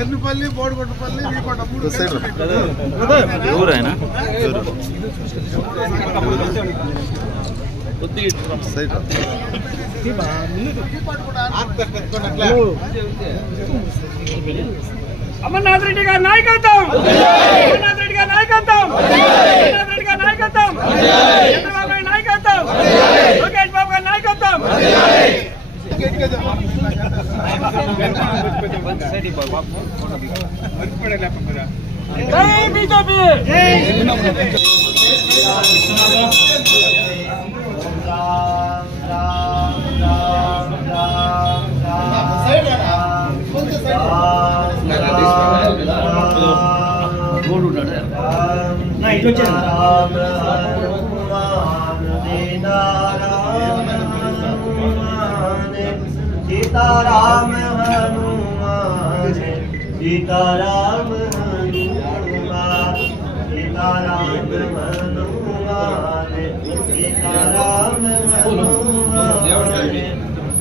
ఎర్నుపల్లి బోడుగొట్టపల్లి ఎవరైనా అమర్నాథ్ రెడ్డి గారి నాయకత్వం, అమర్నాథ్ రెడ్డి గారి నాయకత్వం, అమర్నాథ్ రెడ్డి గారి నాయకత్వం, చంద్రబాబు గారి నాయకత్వం, లోకేష్ బాబు గారి నాయకత్వం. జై బీజేపీ. सीताराम हनुमान, सीताराम हनुमान, सीताराम हनुमान, सीताराम हनुमान,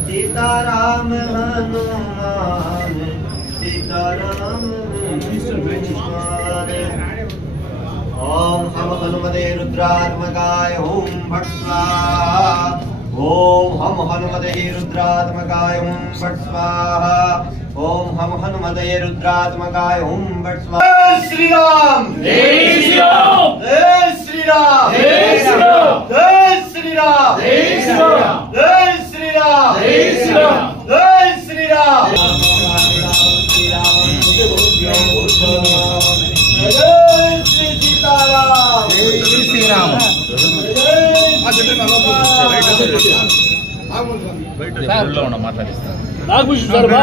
सीताराम हनुमान, सीताराम हनुमान। ओम हम हनुमते रुद्रात्मकाय ओम भट स्वाहा। ओम हम हनुमते रुद्रात्मकाय ओम भट स्वाहा। ओम हम हनुमते रुद्रात्मकाय ओम भट स्वाहा। जय श्री राम, जय श्री राम, जय श्री राम, जय श्री राम, जय श्री राम, जय श्री राम, जय श्री राम, जय श्री राम, जय श्री राम।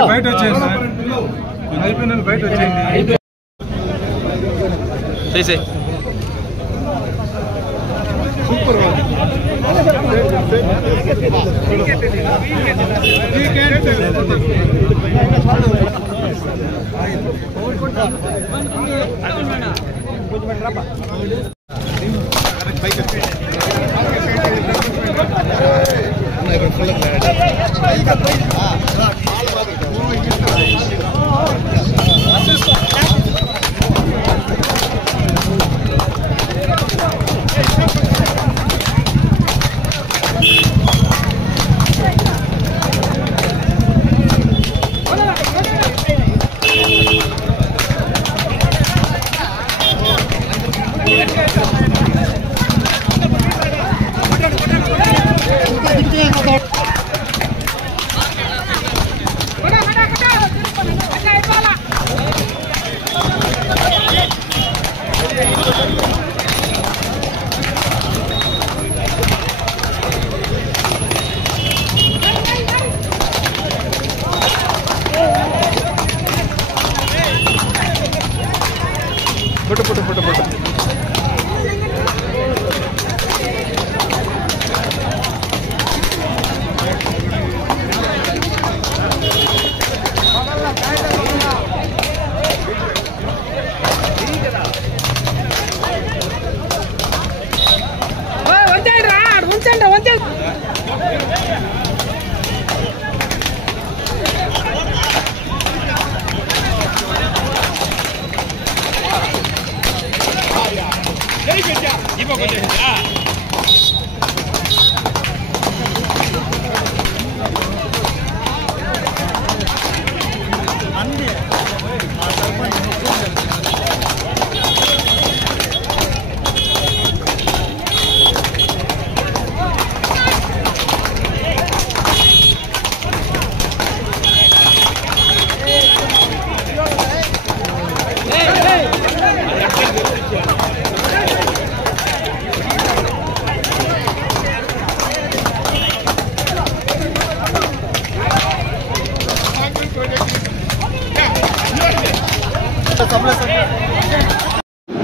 బయట వచ్చేయండి సార్, అయిపోయిన బయట వచ్చేయండి. సూపర్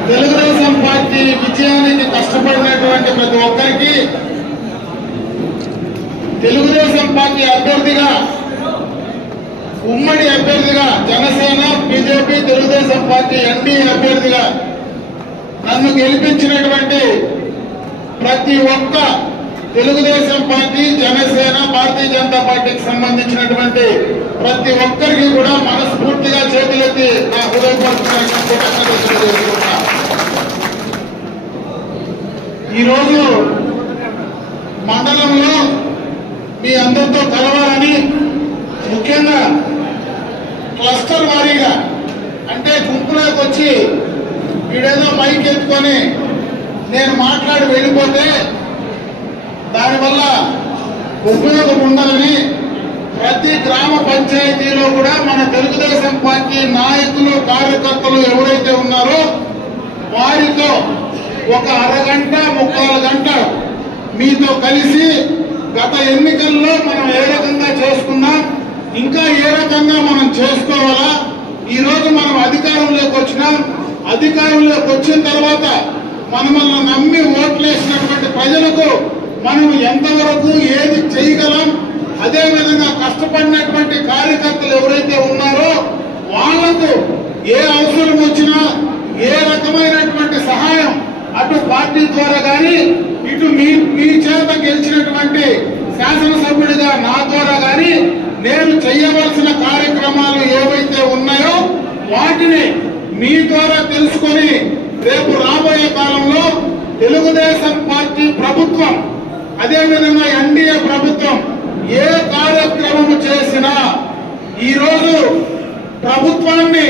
తెలుగుదేశం పార్టీ విజయానికి కష్టపడినటువంటి ప్రతి ఒక్కరికి తెలుగుదేశం పార్టీ అభ్యర్థిగా, ఉమ్మడి అభ్యర్థిగా, Janasena, BJP, Telugu Desam party NDA అభ్యర్థిగా నన్ను గెలిపించినటువంటి ప్రతి ఒక్క తెలుగుదేశం పార్టీ, జనసేన, భారతీయ జనతా పార్టీకి సంబంధించినటువంటి ప్రతి ఒక్క మీ అందరితో కలవాలని, ముఖ్యంగా క్లస్టర్ వారీగా అంటే గుంపులోకి వచ్చి వీడేదో మైక్ ఎత్తుకొని నేను మాట్లాడి వెళ్ళిపోతే దానివల్ల ఉపయోగం ఉండదని ప్రతి గ్రామ పంచాయతీలో కూడా మన తెలుగుదేశం పార్టీ నాయకులు కార్యకర్తలు ఎవరైతే ఉన్నారో వారితో ఒక అరగంట 3/4 గంట మీతో కలిసి గత ఎన్నికల్లో మనం ఏ రకంగా చేసుకున్నాం, ఇంకా ఏ రకంగా మనం చేసుకోవాలా, ఈ రోజు మనం అధికారంలోకి వచ్చినాం, అధికారంలోకి వచ్చిన తర్వాత మనల్ని నమ్మి ఓట్లేసినటువంటి ప్రజలకు మనం ఎంతవరకు ఏది చేయగలం, అదేవిధంగా కష్టపడినటువంటి కార్యకర్తలు ఎవరైతే ఉన్నారో వాళ్లకు ఏ అవసరం వచ్చినా ఏ రకమైనటువంటి సహాయం అటు పార్టీ ద్వారా కానీ ఇటు మీ చేత గెలిచినటువంటి శాసనసభ్యుడిగా నా ద్వారా కానీ నేను చేయవలసిన కార్యక్రమాలు ఏవైతే ఉన్నాయో వాటిని మీ ద్వారా తెలుసుకొని రేపు రాబోయే కాలంలో తెలుగుదేశం పార్టీ ప్రభుత్వం అదేవిధంగా ఎన్డీఏ ప్రభుత్వం ఏ కార్యక్రమం చేసినా ఈరోజు ప్రభుత్వాన్ని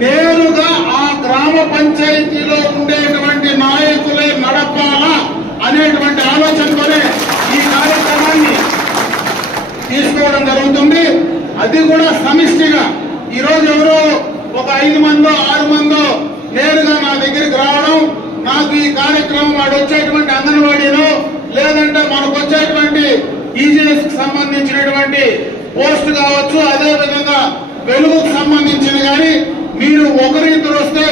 నేరుగా ఆ గ్రామ పంచాయతీలో ఉండేటువంటి నాయకులే నడపాలా అనేటువంటి ఆలోచనతోనే ఈ కార్యక్రమాన్ని తీసుకోవడం జరుగుతుంది. అది కూడా సమిష్టిగా ఈరోజు ఎవరో ఒక 5 మందో 6 మందో నేరుగా నా దగ్గరికి రావడం, నాకు ఈ కార్యక్రమం వాడు వచ్చేటువంటి అంగన్వాడీలో లేదంటే మనకు వచ్చేటువంటి ఈజీఎస్ కి సంబంధించినటువంటి పోస్ట్ కావచ్చు, అదేవిధంగా వెలుగుకు సంబంధించిన కానీ మీరు ఒకరిద్దరు వస్తే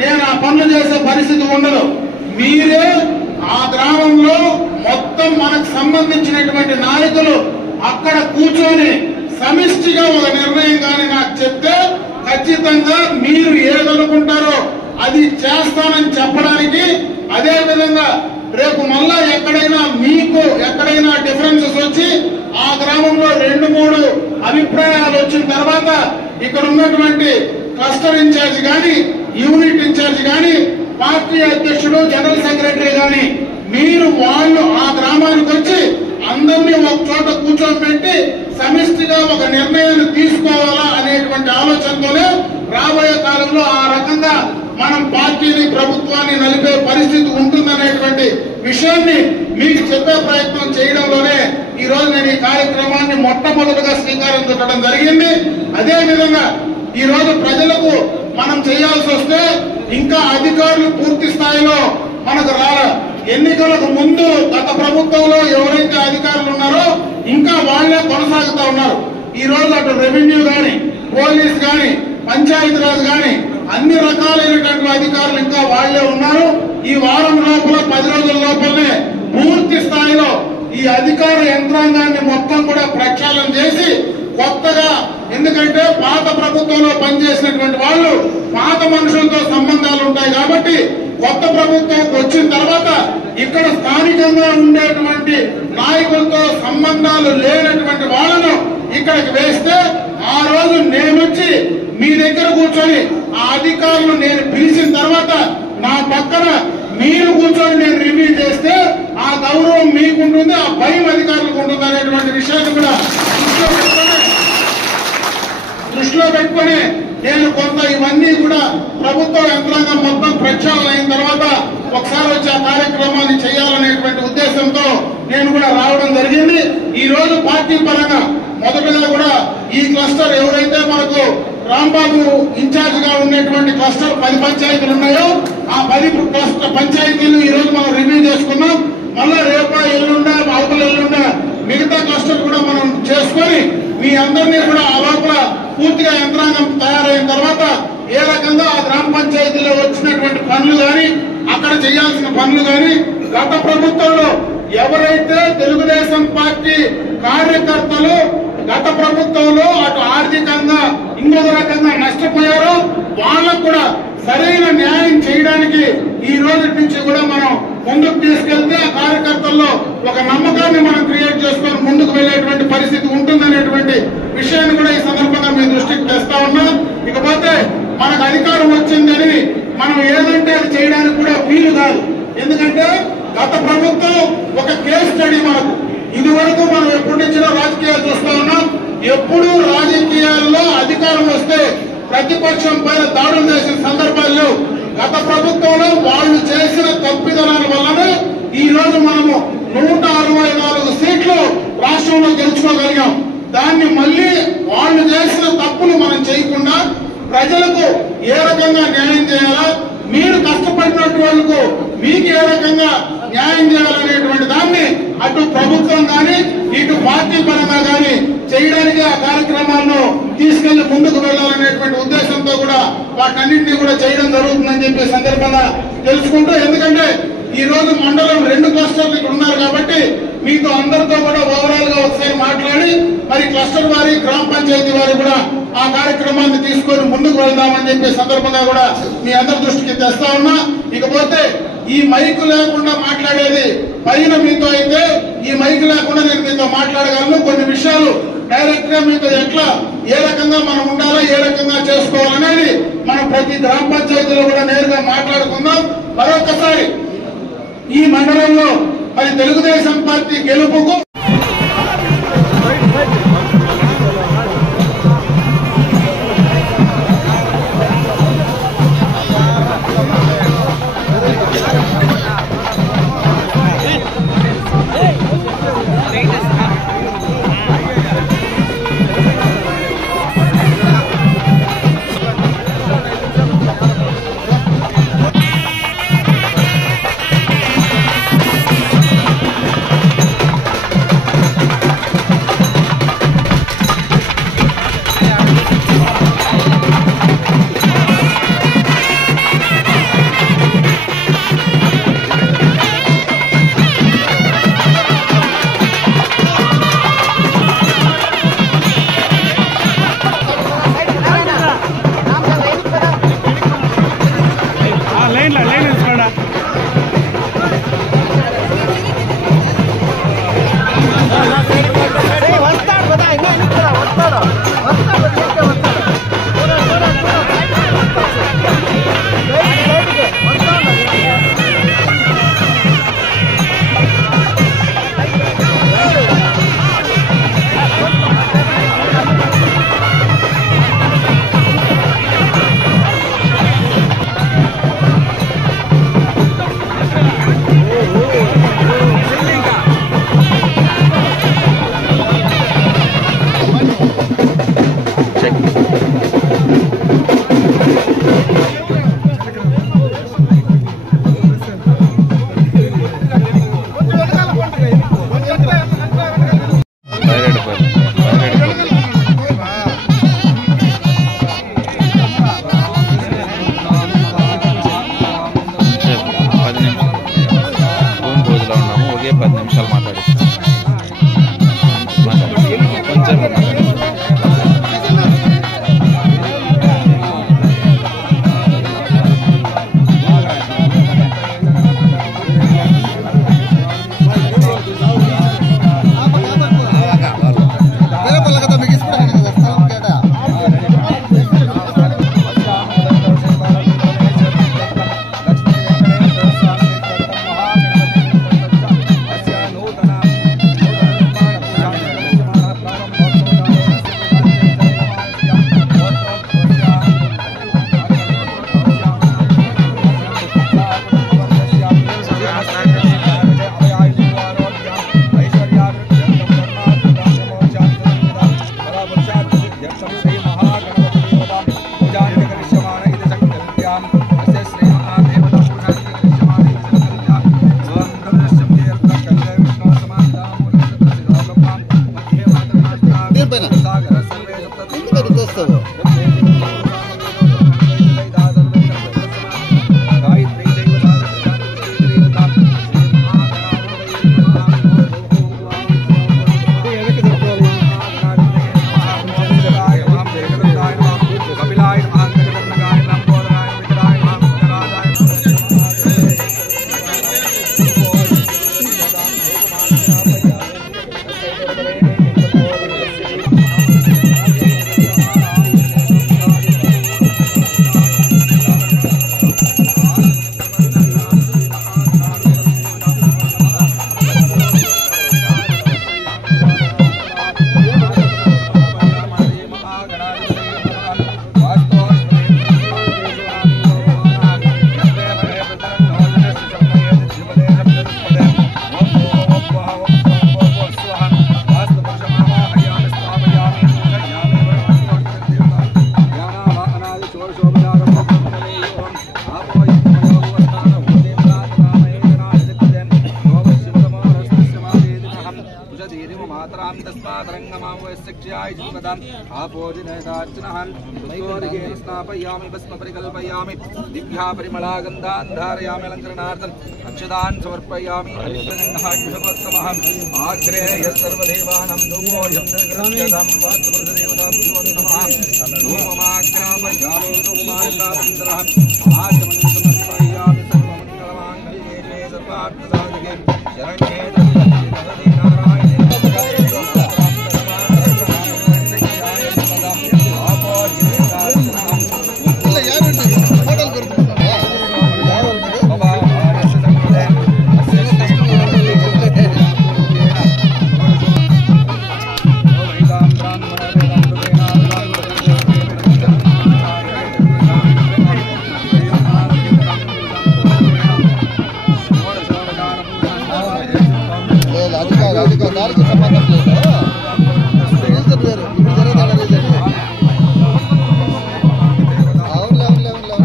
నేను ఆ పనులు చేసే పరిస్థితి ఉండదు. మీరే ఆ గ్రామంలో మొత్తం మనకు సంబంధించినటువంటి నాయకులు అక్కడ కూర్చొని సమిష్టిగా ఒక నిర్ణయం కానీ నాకు చెప్తే ఖచ్చితంగా మీరు ఏదనుకుంటారో అది చేస్తానని చెప్పడానికి, అదేవిధంగా రేపు మళ్ళా ఎక్కడైనా మీకు ఎక్కడైనా డిఫరెన్సెస్ వచ్చి ఆ గ్రామంలో 2-3 అభిప్రాయాలు వచ్చిన తర్వాత ఇక్కడ ఉన్నటువంటి క్లస్టర్ ఇన్ఛార్జ్ గాని యూనిట్ ఇన్ఛార్జ్ గాని పార్టీ అధ్యక్షుడు జనరల్ సెక్రటరీ గాని మీరు వాళ్ళు ఆ గ్రామానికి వచ్చి అందరినీ ఒక చోట కూర్చోబెట్టి సమిష్టిగా ఒక నిర్ణయాన్ని తీసుకోవాలా అనేటువంటి ఆలోచనతోనే రాబోయే కాలంలో ఆ రకంగా మనం పార్టీని ప్రభుత్వాన్ని నలిపే పరిస్థితి ఉంటుందనేటువంటి విషయాన్ని మీకు చెప్పే ప్రయత్నం చేయడంలోనే ఈ రోజు నేను ఈ కార్యక్రమాన్ని మొట్టమొదటిగా శ్రీకారం చుట్టడం జరిగింది. అదేవిధంగా ఈ రోజు ప్రజలకు మనం చేయాల్సి వస్తే ఇంకా అధికారులు పూర్తి స్థాయిలో మనకు ఎన్నికలకు ముందు గత ప్రభుత్వంలో ఎవరైతే అధికారులు ఉన్నారో ఇంకా వాళ్లే కొనసాగుతూ ఉన్నారు. ఈ రోజు అటు రెవెన్యూ గాని పోలీస్ గాని పంచాయతీరాజ్ గాని అన్ని రకాలైనటువంటి అధికారులు ఇంకా వాళ్లే ఉన్నారు. ఈ వారం లోపల 10 రోజుల లోపలనే పూర్తి స్థాయిలో ఈ అధికార యంత్రాంగాన్ని మొత్తం కూడా ప్రక్షాళన చేసి కొత్తగా, ఎందుకంటే పాత ప్రభుత్వంలో పనిచేసినటువంటి వాళ్ళు పాత మనుషులతో సంబంధాలు ఉంటాయి కాబట్టి కొత్త ప్రభుత్వం వచ్చిన తర్వాత ఇక్కడ స్థానికంగా ఉండేటువంటి నాయకులతో సంబంధాలు లేనటువంటి వాళ్ళను ఇక్కడికి వేస్తే ఆ రోజు నేనొచ్చి మీ దగ్గర కూర్చొని ఆ అధికారులు నేను పిలిచిన తర్వాత నా పక్కన మీరు కూర్చొని నేను రివ్యూ చేస్తే ఆ గౌరవం మీకుంటుంది, ఆ భయం అధికారులకు ఉంటుంది అనేటువంటి విషయాన్ని కూడా దృష్టిలో పెట్టుకొని నేను కొంత ఇవన్నీ కూడా ప్రభుత్వ యంత్రాంగం మొత్తం ప్రక్షాళన అయిన తర్వాత ఒకసారి వచ్చి ఆ కార్యక్రమాన్ని చేయాలనేటువంటి ఉద్దేశంతో నేను కూడా రావడం జరిగింది. ఈ రోజు పార్టీ పరంగా మొదటగా కూడా ఈ క్లస్టర్ ఎవరైతే మనకు రాంబాబు ఇన్ఛార్జ్ గా ఉండేటువంటి క్లస్టర్ 10 పంచాయతీలు ఉన్నాయో ఆ 10 పంచాయతీలు ఈ రోజు మనం రివ్యూ చేసుకున్నాం. మళ్ళా రేపా ఎల్లుండా అవతల ఎల్లుండా మిగతా క్లస్టర్ కూడా మనం చేసుకొని మీ అందరినీ కూడా ఆ లోపల పూర్తిగా యంత్రాంగం తయారైన తర్వాత ఏ రకంగా ఆ గ్రామ పంచాయతీలో వచ్చినటువంటి పనులు గాని అక్కడ చేయాల్సిన పనులు గాని గత ప్రభుత్వంలో ఎవరైతే తెలుగుదేశం పార్టీ కార్యకర్తలు గత ప్రభుత్వంలో అటు ఆర్థికంగా ఇంకొక రకంగా నష్టపోయారో వాళ్ళకు కూడా సరైన న్యాయం చేయడానికి ఈ రోజు నుంచి కూడా మనం ముందుకు తీసుకెళ్తే ఆ కార్యకర్తల్లో ఒక నమ్మకాన్ని మనం క్రియేట్ చేసుకొని ముందుకు వెళ్లేటువంటి పరిస్థితి ఉంటుందనేటువంటి విషయాన్ని కూడా ఈ సందర్భంగా మీ దృష్టికి తెస్తా ఉన్నా. ఇకపోతే మనకు అధికారం వచ్చిందని మనం ఏదంటే అది చేయడానికి కూడా వీలు కాదు. ఎందుకంటే గత ప్రభుత్వం ఒక కేస్ స్టడీ మనకు ఇది వరకు మనం ఎప్పటి నుంచినా ప్రతిపక్షం పైన దాడులు చేసిన సందర్భాల్లో గత ప్రభుత్వంలో వాళ్ళు చేసిన తప్పిదనాల వల్లనే ఈ రోజు మనము 164 సీట్లు రాష్ట్రంలో గెలుచుకోగలిగాం. దాన్ని మళ్ళీ వాళ్ళు చేసిన తప్పులు మనం చేయకుండా ప్రజలకు ఏ రకంగా న్యాయం చేయాలా, మీరు కష్టపడినట్టు వాళ్ళకు మీకు ఏ రకంగా న్యాయం చేయాలనేటువంటి దాన్ని అటు ప్రభుత్వం కానీ ఇటు పార్టీ పరంగా కానీ చేయడానికి ఆ కార్యక్రమాలను తీసుకెళ్లి ముందుకు వెళ్లాలనేటువంటి ఉద్దేశంతో కూడా వాటన్నింటినీ కూడా చేయడం జరుగుతుందని చెప్పి సందర్భంగా తెలుసుకుంటూ, ఎందుకంటే ఈ రోజు మండలం 2 క్లస్టర్లు ఇక్కడ ఉన్నారు కాబట్టి మీతో అందరితో కూడా ఓవరాల్ గా ఒకసారి మాట్లాడి మరి క్లస్టర్ వారి గ్రామ పంచాయతీ వారు కూడా ఆ కార్యక్రమాన్ని తీసుకొని ముందుకు వెళ్దామని చెప్పే సందర్భంగా కూడా మీ అందరి దృష్టికి తెస్తా ఉన్నా. ఇకపోతే ఈ మైకు లేకుండా మాట్లాడేది పైన మీతో అయితే, ఈ మైకు లేకుండా నేను మీతో మాట్లాడగలను. కొన్ని విషయాలు డైరెక్ట్ గా మీతో ఎట్లా ఏ రకంగా మనం ఉండాలా, ఏ రకంగా చేసుకోవాలనేది మనం ప్రతి గ్రామ పంచాయతీలో కూడా నేరుగా మాట్లాడుకుందాం. మరొకసారి ఈ మండలంలో మరి తెలుగుదేశం పార్టీ గెలుపుకు मामवस्यक्षाय जीवदाम् आपोदिनदार्चनहं उत्तोरिकेन स्नापयामि भस्म परिकल्पयामि दिव्या परिमलागन्धान् धारयामि अलङ्करणार्थम् अक्षतान् समर्पयामि हरिप्रगण्डहायुषवत्समहम् आश्रयः सर्वदेवानां धूमोऽयं निर्गृह्यतां वास्तुपुरुषदेवताभ्यो नमः धूममाख्यापयामि धूमान्तापन्दरहम् आचमनं समर्पयामि सर्वमङ्गलमाङ्गल्ये सर्वार्थसाधके शरण्ये त्र्यम्बके नारायणे దానికి సంబంధం లేదు రీజన్ వేరు ఇప్పుడు జరగదాల రీజన్ అవునులే కరెక్టే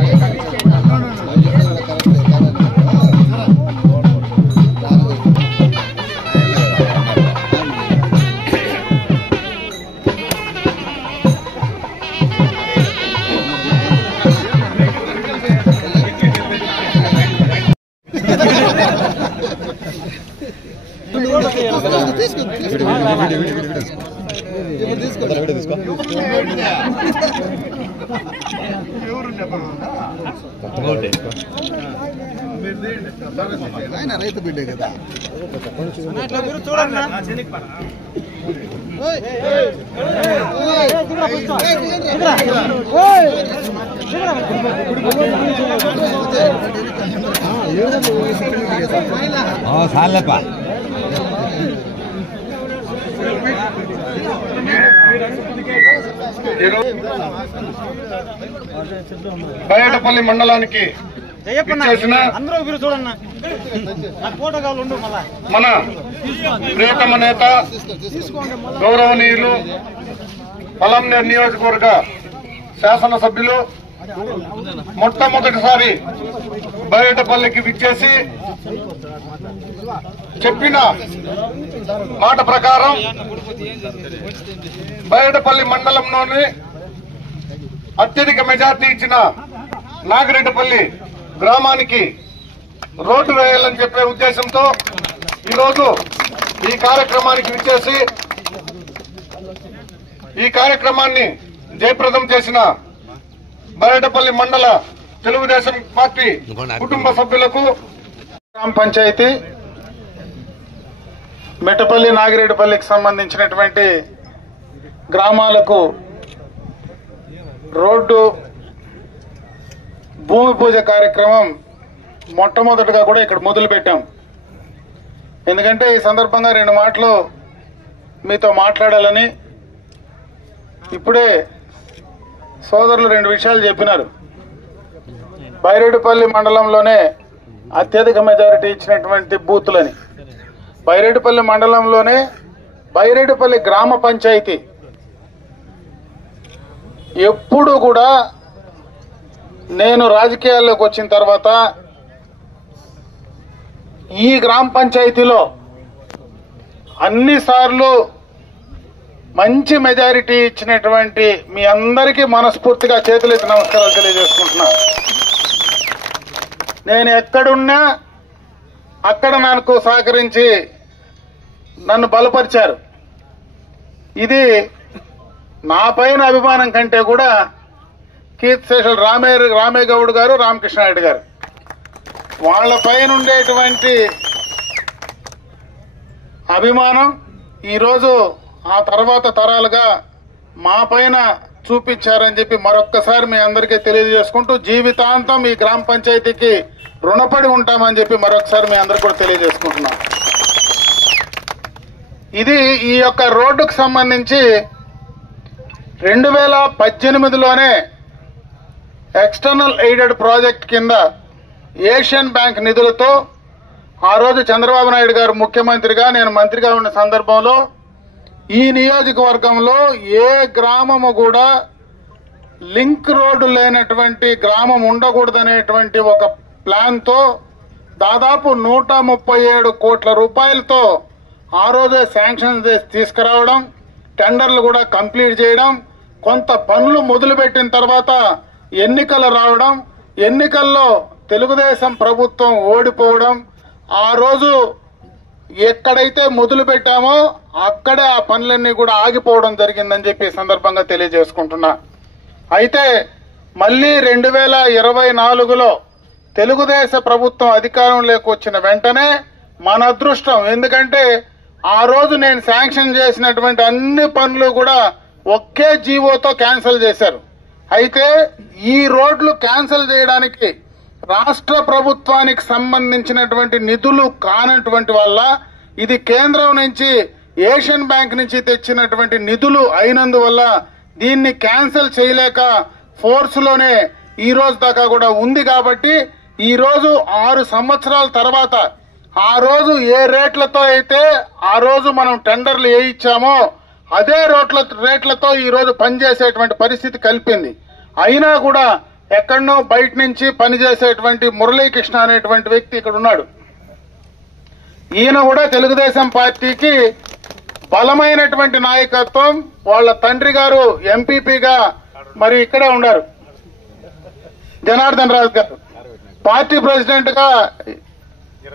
ఆయన రైతు బిడ్డే కదా సార్లప్ప బయటపల్లి మండలానికి చేసిన మన ప్రియతమ నేత గౌరవనీయులు పలంనేరు నియోజకవర్గ శాసనసభ్యులు మొట్టమొదటిసారి బయటపల్లికి విచ్చేసి చెప్పిన మాట ప్రకారం బయటపల్లి మండలంలోని అత్యధిక మెజార్టీ ఇచ్చిన నాగిరెడ్డిపల్లి గ్రామానికి రోడ్డు వేయాలని చెప్పే ఉద్దేశంతో ఈరోజు ఈ కార్యక్రమానికి విచ్చేసి ఈ కార్యక్రమాన్ని జయప్రదం చేసిన బయటపల్లి మండల తెలుగుదేశం పార్టీ కుటుంబ సభ్యులకు గ్రామ పంచాయతీ మెట్టపల్లి నాగిరెడ్డిపల్లికి సంబంధించినటువంటి గ్రామాలకు రోడ్డు భూమి పూజ కార్యక్రమం మొట్టమొదటిగా కూడా ఇక్కడ మొదలు పెట్టాం. ఎందుకంటే ఈ సందర్భంగా 2 మాటలు మీతో మాట్లాడాలని. ఇప్పుడే సోదరులు 2 విషయాలు చెప్పినారు. బైరెడ్డిపల్లి మండలంలోనే అత్యధిక మెజారిటీ ఇచ్చినటువంటి బూతులని. బైరెడ్డిపల్లి మండలంలోనే బైరెడ్డిపల్లి గ్రామ పంచాయతీ ఎప్పుడు కూడా నేను రాజకీయాల్లోకి వచ్చిన తర్వాత ఈ గ్రామ పంచాయతీలో అన్నిసార్లు మంచి మెజారిటీ ఇచ్చినటువంటి మీ అందరికీ మనస్ఫూర్తిగా చేతులెత్తి నమస్కారాలు తెలియజేసుకుంటున్నా. నేను ఎక్కడున్నా అక్కడ నాకు సహకరించి నన్ను బలపరిచారు. ఇది నా పైన అభిమానం కంటే కూడా కీర్తిశేషులు రామేగౌడ్ గారు, రామకృష్ణారెడ్డి గారు వాళ్ళ పైన ఉండేటువంటి అభిమానం ఈరోజు ఆ తర్వాత తరాలుగా మా పైన చూపించారని చెప్పి మరొక్కసారి మీ అందరికీ తెలియజేసుకుంటూ జీవితాంతం ఈ గ్రామ పంచాయతీకి రుణపడి ఉంటామని చెప్పి మరొకసారి మీ అందరికీ కూడా తెలియజేసుకుంటున్నాం. ఇది ఈ యొక్క రోడ్డుకు సంబంధించి 2018లోనే ఎక్స్టర్నల్ ఎయిడెడ్ ప్రాజెక్ట్ కింద ఏషియన్ బ్యాంక్ నిధులతో ఆ రోజు చంద్రబాబు నాయుడు గారు ముఖ్యమంత్రిగా, నేను మంత్రిగా ఉన్న సందర్భంలో ఈ నియోజకవర్గంలో ఏ గ్రామము కూడా లింక్ రోడ్డు లేనటువంటి గ్రామం ఉండకూడదనేటువంటి ఒక ప్లాన్తో దాదాపు 137 కోట్ల రూపాయలతో ఆ రోజే శాంక్షన్ తీసుకురావడం, టెండర్లు కూడా కంప్లీట్ చేయడం, కొంత పనులు మొదలుపెట్టిన తర్వాత ఎన్నికలు రావడం, ఎన్నికల్లో తెలుగుదేశం ప్రభుత్వం ఓడిపోవడం, ఆ రోజు ఎక్కడైతే మొదలు పెట్టామో అక్కడే ఆ పనులన్నీ కూడా ఆగిపోవడం జరిగిందని చెప్పి సందర్భంగా తెలియజేసుకుంటున్నా. అయితే మళ్ళీ 2024లో తెలుగుదేశ ప్రభుత్వం అధికారంలోకి వచ్చిన వెంటనే మన అదృష్టం, ఎందుకంటే ఆ రోజు నేను శాంక్షన్ చేసినటువంటి అన్ని పనులు కూడా ఒకే జీవోతో క్యాన్సిల్ చేశారు. అయితే ఈ రోడ్లు క్యాన్సిల్ చేయడానికి రాష్ట్ర ప్రభుత్వానికి సంబంధించినటువంటి నిధులు కానటువంటి వల్ల, ఇది కేంద్రం నుంచి ఏషియన్ బ్యాంక్ నుంచి తెచ్చినటువంటి నిధులు అయినందువల్ల దీన్ని క్యాన్సిల్ చేయలేక ఫోర్స్ లోనే ఈ రోజు దాకా కూడా ఉంది. కాబట్టి ఈ రోజు 6 సంవత్సరాల తర్వాత ఆ రోజు ఏ రేట్లతో అయితే ఆ రోజు మనం టెండర్లు వేయించామో అదే రేట్లతో ఈ రోజు పనిచేసేటువంటి పరిస్థితి కల్పింది. అయినా కూడా ఎక్కడనో బయట నుంచి పనిచేసేటువంటి మురళీకృష్ణ అనేటువంటి వ్యక్తి ఇక్కడ ఉన్నాడు. ఈయన కూడా తెలుగుదేశం పార్టీకి బలమైనటువంటి నాయకత్వం, వాళ్ళ తండ్రి గారు ఎంపీపీగా మరి ఇక్కడే ఉన్నారు, జనార్దన్ రాజు గారు పార్టీ ప్రెసిడెంట్ గా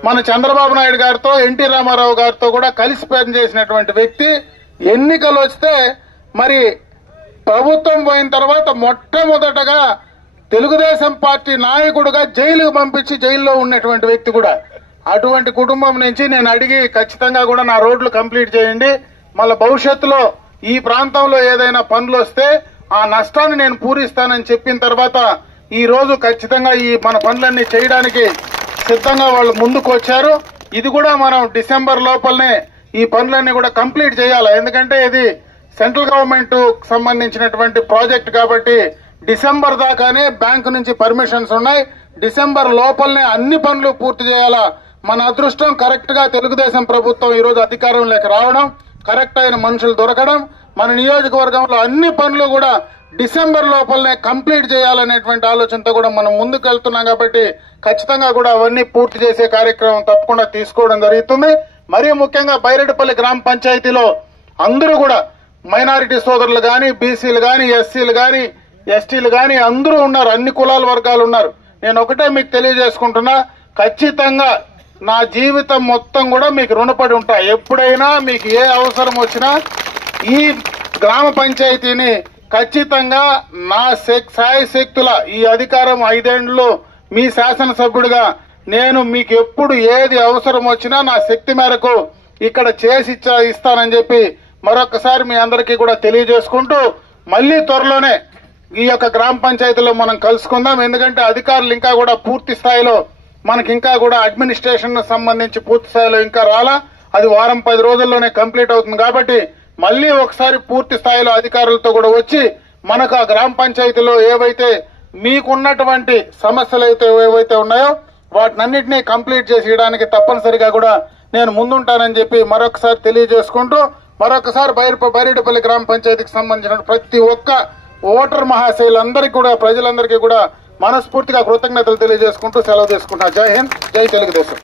మన చంద్రబాబు నాయుడు గారితో, ఎన్టీ రామారావు గారితో కూడా కలిసి పనిచేసినటువంటి వ్యక్తి. ఎన్నికలు వస్తే మరి ప్రభుత్వం పోయిన తర్వాత మొట్టమొదటగా తెలుగుదేశం పార్టీ నాయకుడుగా జైలుకు పంపించి జైల్లో ఉన్నటువంటి వ్యక్తి కూడా. అటువంటి కుటుంబం నుంచి నేను అడిగి ఖచ్చితంగా కూడా నా రోడ్లు కంప్లీట్ చేయండి, మళ్ళీ భవిష్యత్తులో ఈ ప్రాంతంలో ఏదైనా పనులు వస్తే ఆ నష్టాన్ని నేను పూరిస్తానని చెప్పిన తర్వాత ఈ రోజు ఖచ్చితంగా ఈ మన పనులన్నీ చేయడానికి సిద్ధంగా వాళ్ళు ముందుకు వచ్చారు. ఇది కూడా మనం డిసెంబర్ లోపలనే ఈ పనులన్నీ కూడా కంప్లీట్ చేయాలి, ఎందుకంటే ఇది సెంట్రల్ గవర్నమెంట్ సంబంధించినటువంటి ప్రాజెక్ట్ కాబట్టి డిసెంబర్ దాకానే బ్యాంకు నుంచి పర్మిషన్స్ ఉన్నాయి. డిసెంబర్ లోపలనే అన్ని పనులు పూర్తి చేయాలా. మన అదృష్టం కరెక్ట్ గా తెలుగుదేశం ప్రభుత్వం ఈ రోజు అధికారంలోకి రావడం, కరెక్ట్ అయిన మనుషులు దొరకడం, మన నియోజకవర్గంలో అన్ని పనులు కూడా డిసెంబర్ లోపలనే కంప్లీట్ చేయాలనేటువంటి ఆలోచనతో కూడా మనం ముందుకు వెళ్తున్నాం. కాబట్టి ఖచ్చితంగా కూడా అవన్నీ పూర్తి చేసే కార్యక్రమం తప్పకుండా తీసుకోవడం జరుగుతుంది. మరీ ముఖ్యంగా బైరెడ్డిపల్లి గ్రామ పంచాయతీలో అందరూ కూడా మైనారిటీ సోదరులు గాని, బీసీలు గాని, ఎస్సీలు గాని, ఎస్టీలు గాని అందరూ ఉన్నారు, అన్ని కులాల వర్గాలు ఉన్నారు. నేను ఒకటే మీకు తెలియజేసుకుంటున్నా, ఖచ్చితంగా నా జీవితం మొత్తం కూడా మీకు రుణపడి ఉంటా. ఎప్పుడైనా మీకు ఏ అవసరం వచ్చినా ఈ గ్రామ పంచాయతీని ఖచ్చితంగా నా శాయశక్తుల ఈ అధికారం 5 ఏళ్లలో మీ శాసనసభ్యుడిగా నేను మీకు ఎప్పుడు ఏది అవసరం వచ్చినా నా శక్తి మేరకు ఇక్కడ చేసి ఇస్తానని చెప్పి మరొకసారి మీ అందరికీ కూడా తెలియజేసుకుంటూ, మళ్లీ త్వరలోనే ఈ యొక్క గ్రామ పంచాయతీలో మనం కలుసుకుందాం. ఎందుకంటే అధికారులు ఇంకా కూడా పూర్తి స్థాయిలో మనకి ఇంకా కూడా అడ్మినిస్ట్రేషన్ సంబంధించి పూర్తి స్థాయిలో ఇంకా రాలా, అది వారం 10 రోజుల్లోనే కంప్లీట్ అవుతుంది. కాబట్టి మళ్లీ ఒకసారి పూర్తి స్థాయిలో అధికారులతో కూడా వచ్చి మనకు ఆ గ్రామ పంచాయతీలో ఏవైతే మీకున్నటువంటి సమస్యలు అయితే ఏవైతే ఉన్నాయో వాటినన్నింటినీ కంప్లీట్ చేసి ఇవ్వడానికి తప్పనిసరిగా కూడా నేను ముందుంటానని చెప్పి మరొకసారి తెలియజేసుకుంటూ, మరొకసారి బైరెడ్డిపల్లి గ్రామ పంచాయతీకి సంబంధించిన ప్రతి ఒక్క ఓటర్ మహాశయులందరికీ కూడా, ప్రజలందరికీ కూడా మనస్ఫూర్తిగా కృతజ్ఞతలు తెలియజేసుకుంటూ సెలవు తీసుకుంటా. జై హింద్, జై తెలుగుదేశం.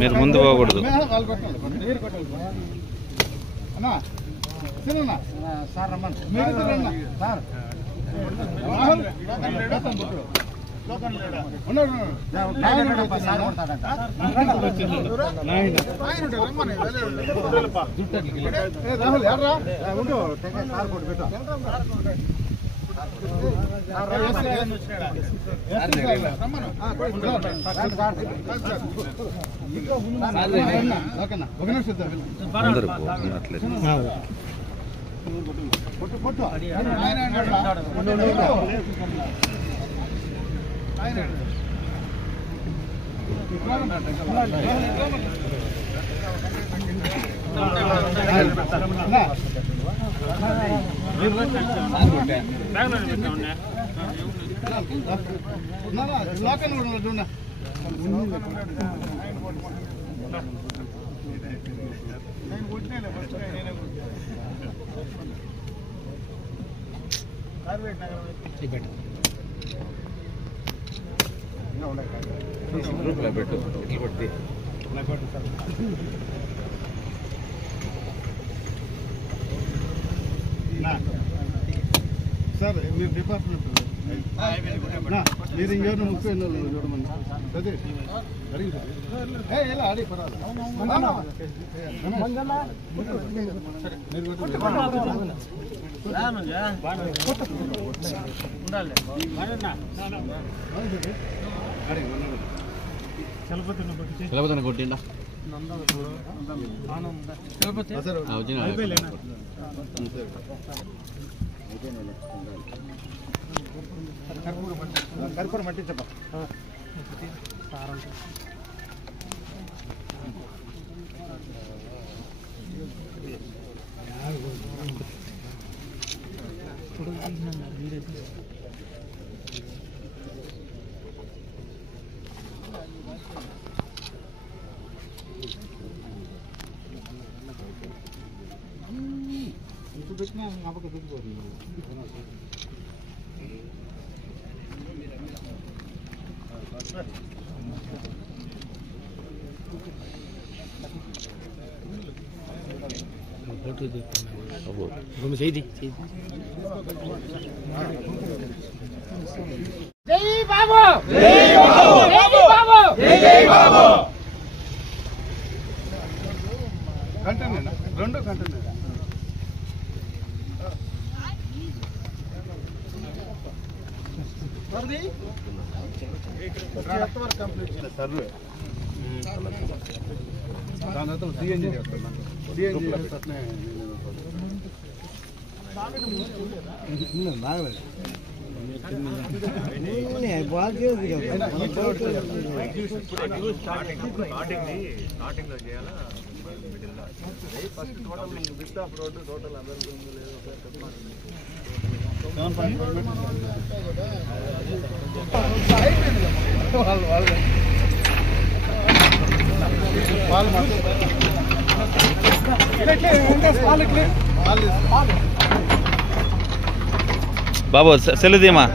మీరు ముందు పోకూడదు. సార్ రమ్మని సార్ రాహుల్ ఎర్రా ఉండు సార్ కొట్టు పెట్టు సార్ మీరు డిపార్ట్మెంట్ మీరు ఇంకెవరు 30 చూడమని సతీష్ ఎలా ఆడి చలపతిని కొట్టిండా కర్పూరం పట్టించప్ప పెట్టినా నమ్మక దిగిపోతుంది జై బాబు జై బాబు జై బాబు కంటెంట్ రెండు కంటెంట్ సర్వే దాని తర్వాత సిఎన్జీ చేస్తున్నా సిఎన్జీ బాగలేదు బాబు సెల్లుదీమా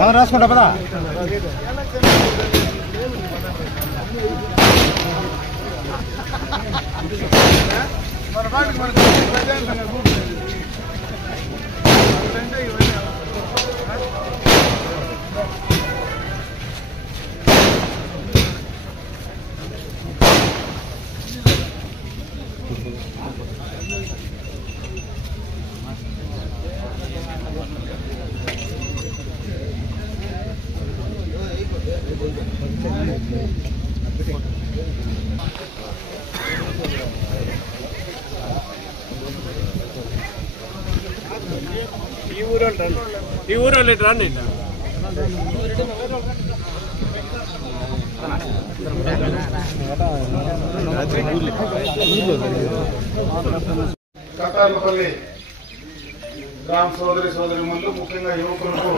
మనం రాసుకుంటా పదా ఈ ఊరోళ్ళు రండి కతార్లపల్లి గ్రామ సోదరి సోదరిమణులు ముఖ్యంగా యువకులకు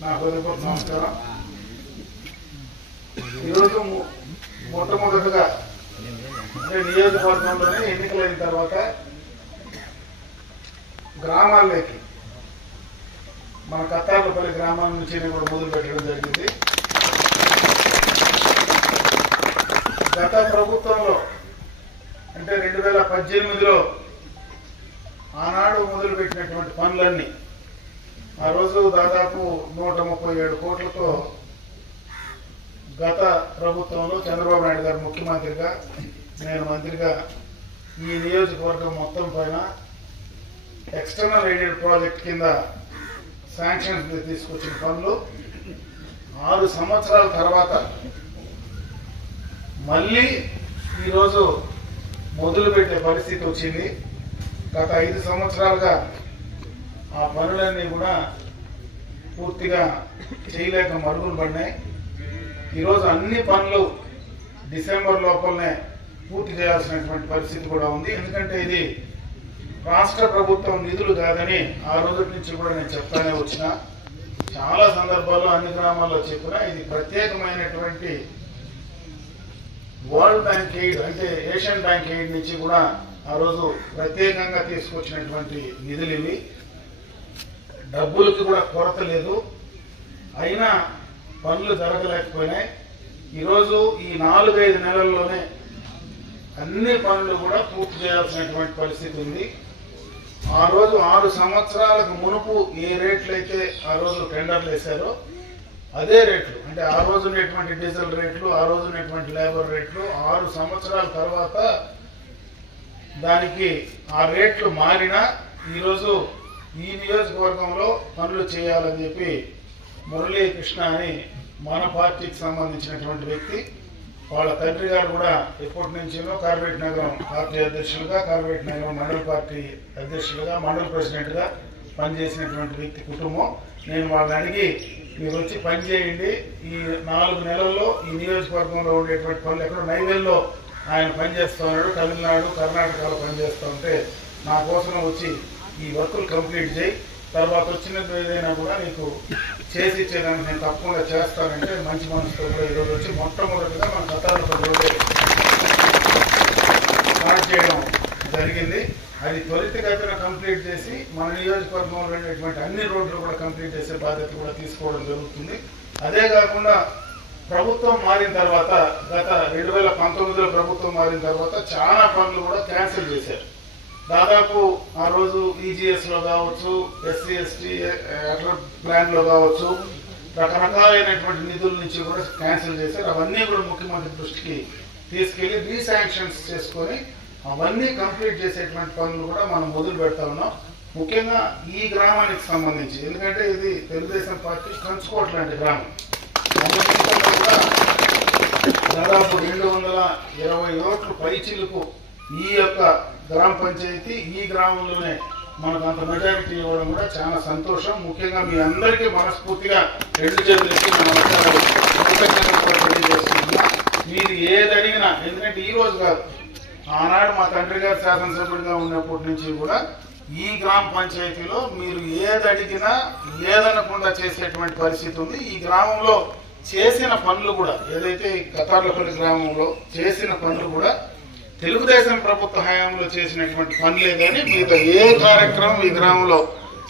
నా హృదయపూర్వక నమస్కారం. ఈరోజు మొట్టమొదటిగా నియోజకవర్గంలోనే ఎన్నికలైన తర్వాత గ్రామాల్లోకి మన కతార్లపల్లి గ్రామాల నుంచి కూడా మొదలు పెట్టడం జరిగింది. గత ప్రభుత్వంలో అంటే 2018లో ఆనాడు మొదలుపెట్టినటువంటి పనులన్నీ ఆ రోజు దాదాపు 137 కోట్లతో గత ప్రభుత్వంలో చంద్రబాబు నాయుడు గారు ముఖ్యమంత్రిగా నేను మంత్రిగా ఈ నియోజకవర్గం మొత్తం పైన ఎక్స్టర్నల్ ఎయిడెడ్ ప్రాజెక్ట్ కింద శాంక్షన్స్ తీసుకొచ్చిన పనులు 6 సంవత్సరాల తర్వాత మళ్ళీ ఈరోజు మొదలుపెట్టే పరిస్థితి వచ్చింది. గత 5 సంవత్సరాలుగా ఆ పనులన్నీ కూడా పూర్తిగా చేయలేక మరుగులు పడినాయి. ఈరోజు అన్ని పనులు డిసెంబర్ లోపలనే పూర్తి చేయాల్సినటువంటి పరిస్థితి కూడా ఉంది. ఎందుకంటే ఇది రాష్ట్ర ప్రభుత్వం నిధులు కాదని ఆ రోజు నుంచి కూడా నేను చెప్తానే వచ్చిన, చాలా సందర్భాల్లో అన్ని గ్రామాల్లో చెప్పినా ఇది ప్రత్యేకమైనటువంటి వరల్డ్ బ్యాంక్ ఎయిడ్ అంటే ఏషియన్ బ్యాంక్ ఎయిడ్ నుంచి కూడా ఆ రోజు ప్రత్యేకంగా తీసుకొచ్చినటువంటి నిధులు ఇవి. డబ్బులకి కూడా కొరత లేదు, అయినా పనులు జరగలేకపోయినాయి. ఈరోజు ఈ 4-5 నెలల్లోనే అన్ని పనులు కూడా పూర్తి చేయాల్సినటువంటి పరిస్థితి ఉంది. ఆ రోజు 6 సంవత్సరాలకు మునుపు ఏ రేట్లు అయితే ఆ రోజు టెండర్లు వేశారో అదే రేట్లు, అంటే ఆ రోజు ఉన్నటువంటి డీజిల్ రేట్లు, ఆ రోజు ఉన్నటువంటి లేబర్ రేట్లు 6 సంవత్సరాల తర్వాత దానికి ఆ రేట్లు మారినా ఈరోజు ఈ నియోజకవర్గంలో పనులు చేయాలని చెప్పి మురళీకృష్ణ అని మన పార్టీకి సంబంధించినటువంటి వ్యక్తి, వాళ్ళ తండ్రి గారు కూడా ఎప్పటి నుంచినో కార్పొరేట్ నగరం పార్టీ అధ్యక్షులుగా, కార్పొరేట్ నగరం మండల పార్టీ అధ్యక్షులుగా, మండల ప్రెసిడెంట్ గా పనిచేసినటువంటి వ్యక్తి కుటుంబం. నేను వాళ్ళని అడిగి మీరు వచ్చి పని చేయండి, ఈ 4 నెలల్లో ఈ నియోజకవర్గంలో ఉండేటువంటి పనులు ఎక్కడో నైవేల్లో ఆయన పనిచేస్తూ ఉన్నాడు, తమిళనాడు కర్ణాటకలో పనిచేస్తూ ఉంటే నా కోసం వచ్చి ఈ వర్కులు కంప్లీట్ చేయి, తర్వాత వచ్చినది ఏదైనా కూడా నీకు చేసి ఇచ్చేదానికి నేను తప్పకుండా చేస్తానంటే మంచి మనసుతో కూడా ఈరోజు వచ్చి మొట్టమొదటిగా మన కతార్లపల్లి స్టార్ట్ చేయడం జరిగింది. అది త్వరితగతిన కంప్లీట్ చేసి మన నియోజకవర్గంలో ఉండేటువంటి అన్ని రోడ్లు కూడా కంప్లీట్ చేసే బాధ్యత కూడా తీసుకోవడం జరుగుతుంది. అదే కాకుండా ప్రభుత్వం మారిన తర్వాత గత 2019లో ప్రభుత్వం మారిన తర్వాత చాలా పనులు కూడా క్యాన్సిల్ చేశారు. దాదాపు ఆ రోజు ఈజీఎస్ లో కావచ్చు, ఎస్సీ ఎస్టీ ప్లాన్ లో కావచ్చు, రకరకాలైనటువంటి నిధుల నుంచి కూడా క్యాన్సిల్ చేశారు. అవన్నీ కూడా ముఖ్యమంత్రి దృష్టికి తీసుకెళ్లి రీశాంక్షన్స్ చేసుకొని అవన్నీ కంప్లీట్ చేసేటువంటి పనులు కూడా మనం మొదలు పెడతా ఉన్నాం. ముఖ్యంగా ఈ గ్రామానికి సంబంధించి, ఎందుకంటే ఇది తెలుగుదేశం పార్టీ కంచుకోట లాంటి గ్రామం. దాదాపు 220 ఓట్లు పైచిలుకు ఈ యొక్క గ్రామ పంచాయతీ ఈ గ్రామంలోనే మనకు అంత మెజారిటీ ఇవ్వడం కూడా చాలా సంతోషం. ముఖ్యంగా మీ అందరికీ మనస్ఫూర్తిగా 2 చేతులు ఇచ్చి తెలియజేస్తున్నా. మీరు ఏది అడిగినా, ఎందుకంటే ఈ రోజు కాదు, ఆనాడు మా తండ్రి గారు శాసనసభ్యుడిగా ఉన్నప్పటి నుంచి కూడా ఈ గ్రామ పంచాయతీలో మీరు ఏది అడిగినా లేదనకుండా చేసేటువంటి పరిస్థితి ఉంది. ఈ గ్రామంలో చేసిన పనులు కూడా, ఏదైతే కతార్లపల్లి గ్రామంలో చేసిన పనులు కూడా తెలుగుదేశం ప్రభుత్వ హయాంలో చేసినటువంటి పనులే కానీ మిగతా ఏ కార్యక్రమం ఈ గ్రామంలో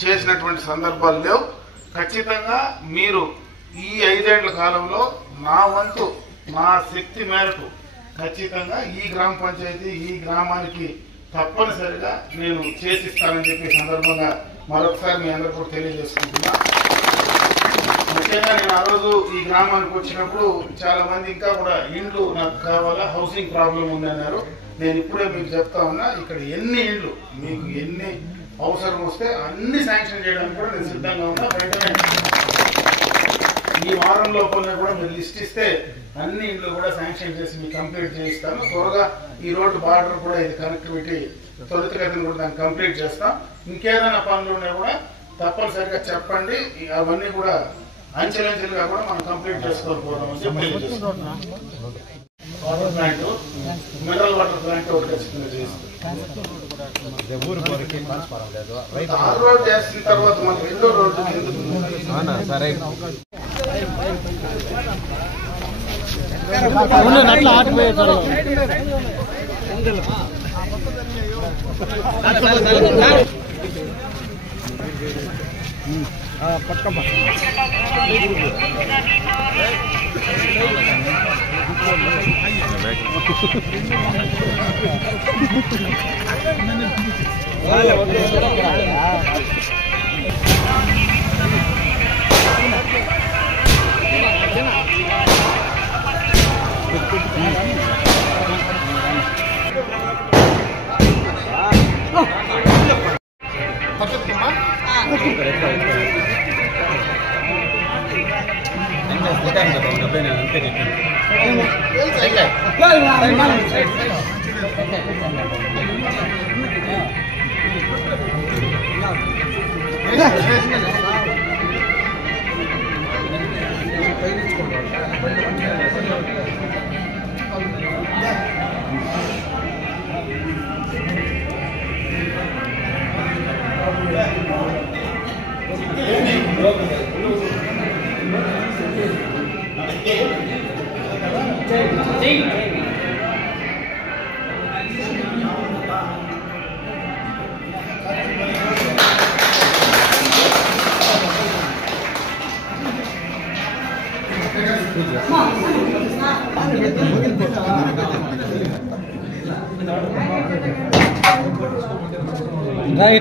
చేసినటువంటి సందర్భాలు లేవు. ఖచ్చితంగా మీరు ఈ 5 ఏళ్ల కాలంలో నా వంతు నా శక్తి మేరకు ఖచ్చితంగా ఈ గ్రామ పంచాయతీ ఈ గ్రామానికి తప్పనిసరిగా నేను చేసిస్తానని చెప్పి సందర్భంగా మరొకసారి మీ అందరూ కూడా తెలియజేసుకుంటున్నా. ముఖ్యంగా నేను ఆ రోజు ఈ గ్రామానికి వచ్చినప్పుడు చాలా మంది ఇంకా కూడా ఇండ్లు నాకు కావాలా, హౌసింగ్ ప్రాబ్లం ఉందన్నారు. నేను ఇప్పుడే మీకు చెప్తా ఉన్నా, ఇక్కడ ఎన్ని ఇండ్లు మీకు ఎన్ని అవసరం వస్తే అన్ని శాంక్షన్ చేయడానికి కూడా నేను సిద్ధంగా ఉన్నా. వెంటనే ఈ వారం లోపలనే కూడా మీరు లిస్ట్ ఇస్తే అన్ని ఇండ్లు కూడా శాంక్షన్ చేసి మీకు కంప్లీట్ చేయిస్తాను. త్వరగా ఈ రోడ్డు బార్డర్ కూడా ఇది కనెక్టివిటీ త్వరితగతిని కూడా దాన్ని కంప్లీట్ చేస్తాం. ఇంకేదైనా పనులు ఉన్నా కూడా తప్పనిసరిగా చెప్పండి. అవన్నీ కూడా అంచెలంచెలుగా కూడా మనం కంప్లీట్ చేసుకోకపోవడం చెప్పి water plant, mineral water plant ఒకటి ఖచ్చితంగా చేస్తాం. రోడ్ చేసిన తర్వాత మనకు 2వ రోడ్డు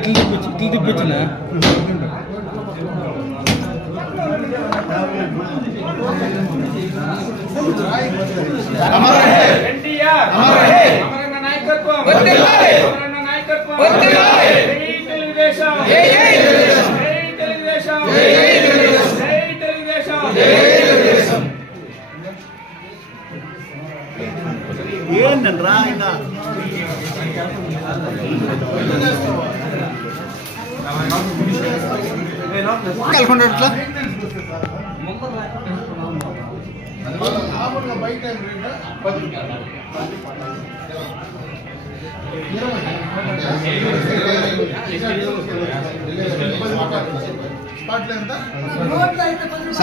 ఇట్లా తిప్పించిన ఏంటండ్రా ఆయన కలుపుకుంటా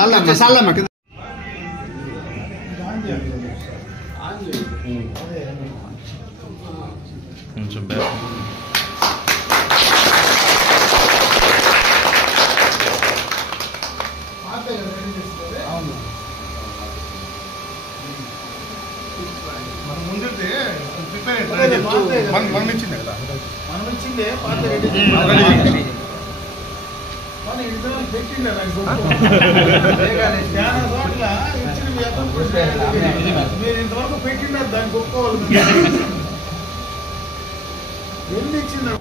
బయట సాలమ్మ కొంచెం మనం ఇచ్చిందే పాత రెడ్డి మన ఇంటి పెట్టిండే చాలా చోట్ల ఇచ్చిన మీరు ఇంతవరకు పెట్టినారు దాన్ని గొప్పవాళ్ళు ఎన్ని ఇచ్చింది